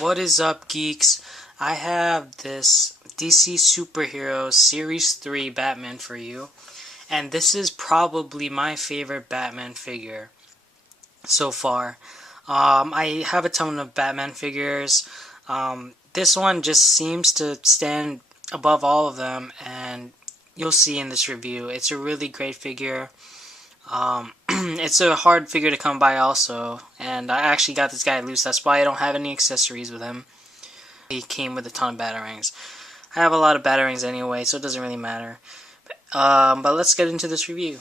What is up, geeks? I have this DC Superheroes Series 3 Batman for you, and this is probably my favorite Batman figure so far. I have a ton of Batman figures. This one just seems to stand above all of them, and you'll see in this review. It's a really great figure. It's a hard figure to come by also, and I actually got this guy loose. That's why I don't have any accessories with him. He came with a ton of batarangs. I have a lot of batarangs anyway, so it doesn't really matter. But let's get into this review.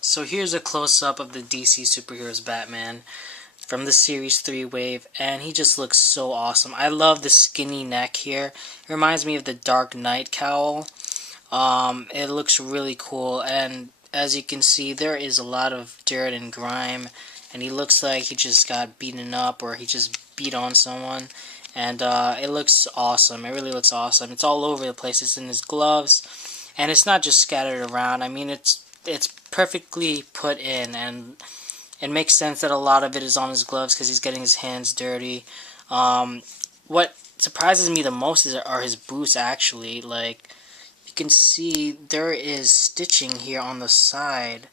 So here's a close-up of the DC Superheroes Batman from the Series 3 wave, and he just looks so awesome. I love the skinny neck here. It reminds me of the Dark Knight cowl. It looks really cool, and as you can see, there is a lot of dirt and grime, and he looks like he just got beaten up or he just beat on someone. And it looks awesome. It really looks awesome. It's all over the place. It's in his gloves, and it's not just scattered around. I mean, it's perfectly put in, and it makes sense that a lot of it is on his gloves because he's getting his hands dirty. What surprises me the most are his boots, actually. Like, you can see there is stitching here on the side,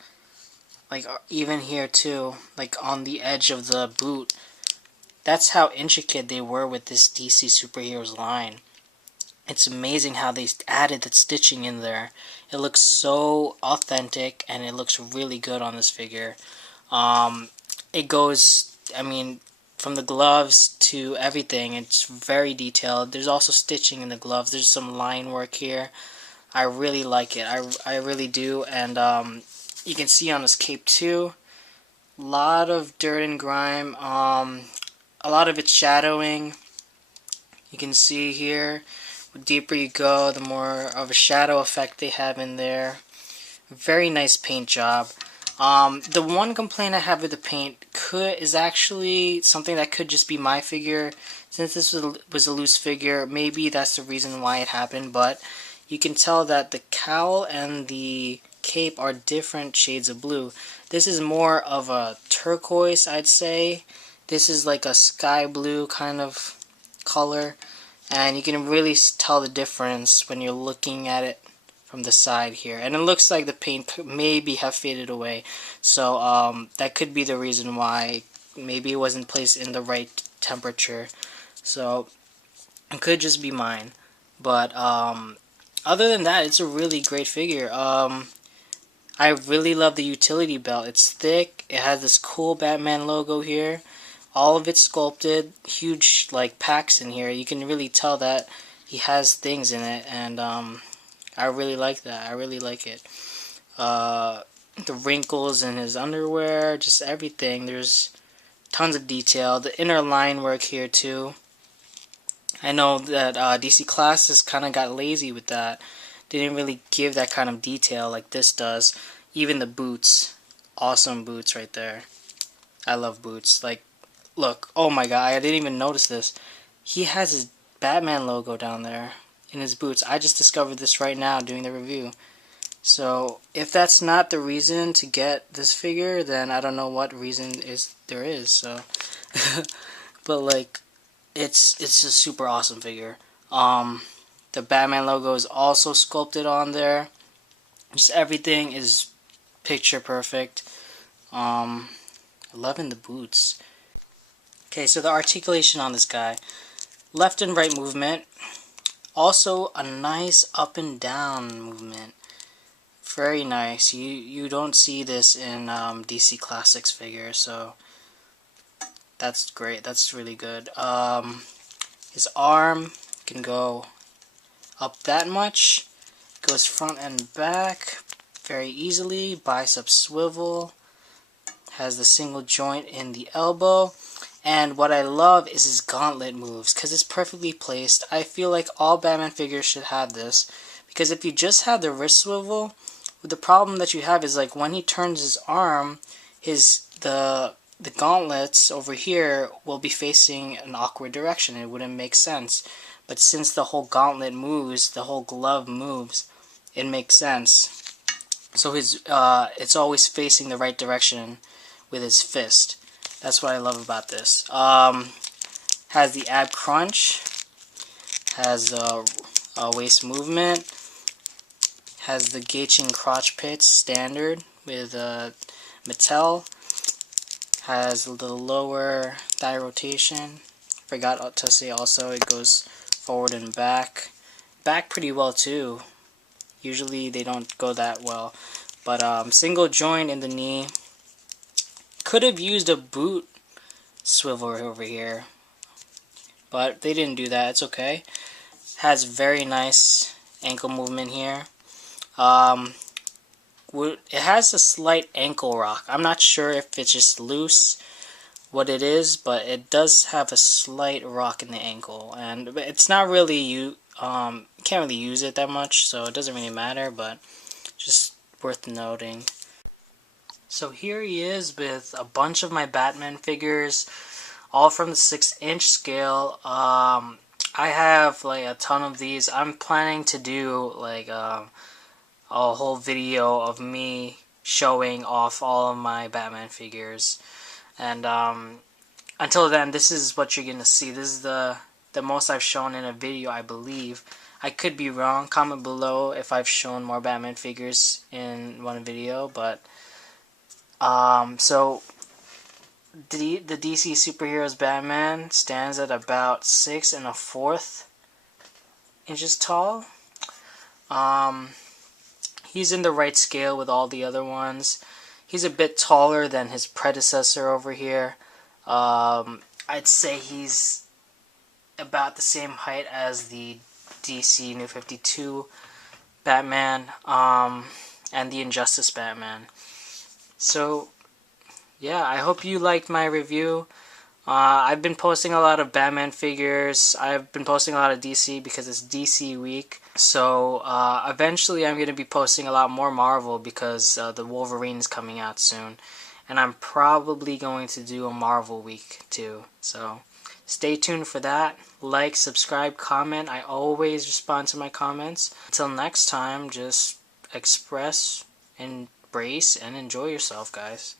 like even here too, like on the edge of the boot. That's how intricate they were with this DC Superheroes line. It's amazing how they added that stitching in there. It looks so authentic, and it looks really good on this figure. It goes, I mean, from the gloves to everything. It's very detailed. There's also stitching in the gloves. There's some line work here. I really like it. I really do. And you can see on his cape too, a lot of dirt and grime. A lot of it's shadowing. You can see here, the deeper you go, the more of a shadow effect they have in there. Very nice paint job. The one complaint I have with the paint is actually something that could just be my figure. Since this was a loose figure, maybe that's the reason why it happened, but you can tell that the cowl and the cape are different shades of blue. This is more of a turquoise, I'd say. This is like a sky blue kind of color, and you can really tell the difference when you're looking at it from the side here. And it looks like the paint could maybe have faded away, so that could be the reason why. Maybe it wasn't placed in the right temperature, so it could just be mine. But other than that, it's a really great figure. I really love the utility belt. It's thick. It has this cool Batman logo here. All of it's sculpted, huge like packs in here. You can really tell that he has things in it, and I really like that. I really like it. The wrinkles in his underwear, just everything. There's tons of detail. The inner line work here too. I know that DC Classics kind of got lazy with that. They didn't really give that kind of detail like this does. Even the boots, awesome boots right there. I love boots. Like, look, oh my god, I didn't even notice this. He has his Batman logo down there in his boots. I just discovered this right now doing the review. So, if that's not the reason to get this figure, then I don't know what reason there is. So, but like, it's a super awesome figure. The Batman logo is also sculpted on there. Just everything is picture perfect. Loving the boots. Okay, so the articulation on this guy. Left and right movement. Also a nice up and down movement. Very nice. You don't see this in DC Classics figures, so that's great. That's really good. His arm can go up that much. Goes front and back very easily. Bicep swivel. Has the single joint in the elbow. And what I love is his gauntlet moves, because it's perfectly placed. I feel like all Batman figures should have this, because if you just have the wrist swivel, the problem that you have is like when he turns his arm, the gauntlets over here will be facing an awkward direction. It wouldn't make sense. But since the whole gauntlet moves, the whole glove moves, it makes sense. So it's always facing the right direction with his fist. That's what I love about this. Has the ab crunch, has a waist movement, has the gauging crotch pits standard with Mattel, has the lower thigh rotation. Forgot to say also it goes forward and back pretty well too. Usually they don't go that well, but single joint in the knee. Could have used a boot swivel over here, but they didn't do that. It's okay. Has very nice ankle movement here. It has a slight ankle rock. I'm not sure if it's just loose, what it is, but it does have a slight rock in the ankle, and it's not really you can't really use it that much, so it doesn't really matter, but just worth noting. So here he is with a bunch of my Batman figures, all from the 6-inch scale. I have like a ton of these. I'm planning to do like a whole video of me showing off all of my Batman figures, and until then, this is what you're gonna see. This is the most I've shown in a video, I believe. I could be wrong. Comment below if I've shown more Batman figures in one video, but so the DC Superheroes Batman stands at about 6 1/4 inches tall. He's in the right scale with all the other ones. He's a bit taller than his predecessor over here. I'd say he's about the same height as the DC New 52 Batman and the Injustice Batman. So yeah, I hope you liked my review. I've been posting a lot of Batman figures. I've been posting a lot of DC because it's DC week. So eventually I'm going to be posting a lot more Marvel because the Wolverine's coming out soon. And I'm probably going to do a Marvel week too. So stay tuned for that. Like, subscribe, comment. I always respond to my comments. Until next time, just express, embrace, and enjoy yourself, guys.